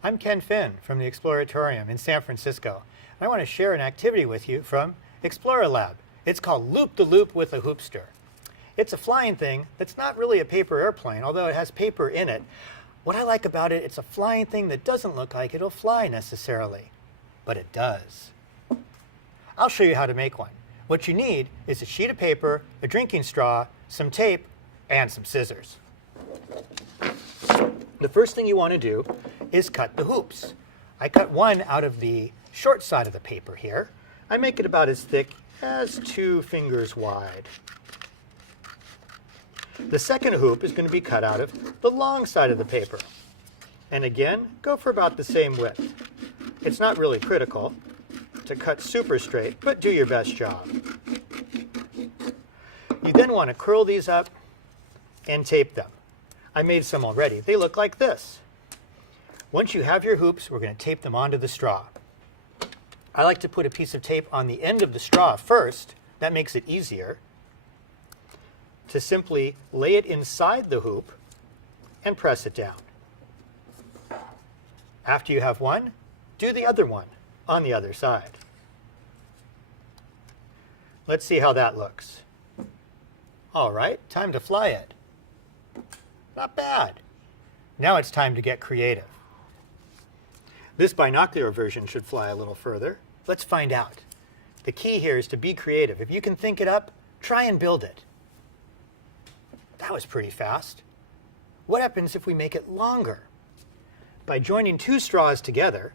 I'm Ken Finn from the Exploratorium in San Francisco. And I want to share an activity with you from Exploralab. It's called Loop the Loop with a Hoopster. It's a flying thing that's not really a paper airplane, although it has paper in it. What I like about it, it's a flying thing that doesn't look like it'll fly necessarily, but it does. I'll show you how to make one. What you need is a sheet of paper, a drinking straw, some tape, and some scissors. The first thing you want to do is cut the hoops. I cut one out of the short side of the paper here. I make it about as thick as 2 fingers wide. The second hoop is going to be cut out of the long side of the paper. And again, go for about the same width. It's not really critical to cut super straight, but do your best job. You then want to curl these up and tape them. I made some already. They look like this. Once you have your hoops, we're going to tape them onto the straw. I like to put a piece of tape on the end of the straw first. That makes it easier to simply lay it inside the hoop and press it down. After you have one, do the other one on the other side. Let's see how that looks. All right, time to fly it. Not bad. Now it's time to get creative. This binocular version should fly a little further. Let's find out. The key here is to be creative. If you can think it up, try and build it. That was pretty fast. What happens if we make it longer? By joining 2 straws together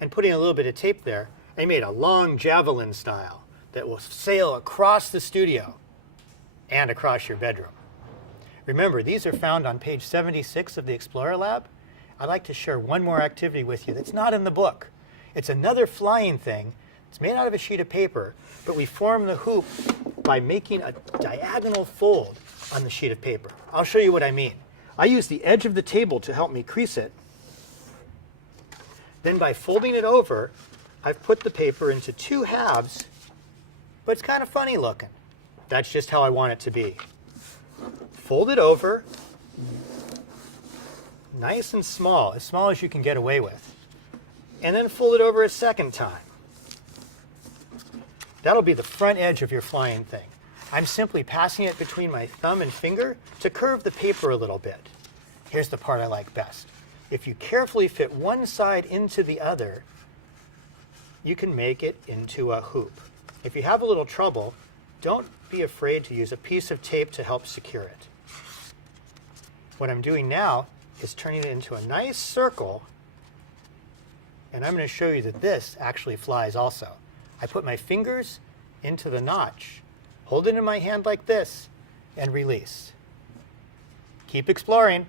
and putting a little bit of tape there, I made a long javelin style that will sail across the studio and across your bedroom. Remember, these are found on page 76 of the Exploralab. I'd like to share one more activity with you that's not in the book. It's another flying thing. It's made out of a sheet of paper, but we form the hoop by making a diagonal fold on the sheet of paper. I'll show you what I mean. I use the edge of the table to help me crease it. Then by folding it over, I've put the paper into 2 halves, but it's kind of funny looking. That's just how I want it to be. Fold it over, nice and small as you can get away with. And then fold it over a second time. That'll be the front edge of your flying thing. I'm simply passing it between my thumb and finger to curve the paper a little bit. Here's the part I like best. If you carefully fit one side into the other, you can make it into a hoop. If you have a little trouble, don't be afraid to use a piece of tape to help secure it. What I'm doing now is turning it into a nice circle, and I'm going to show you that this actually flies also. I put my fingers into the notch, hold it in my hand like this, and release. Keep exploring.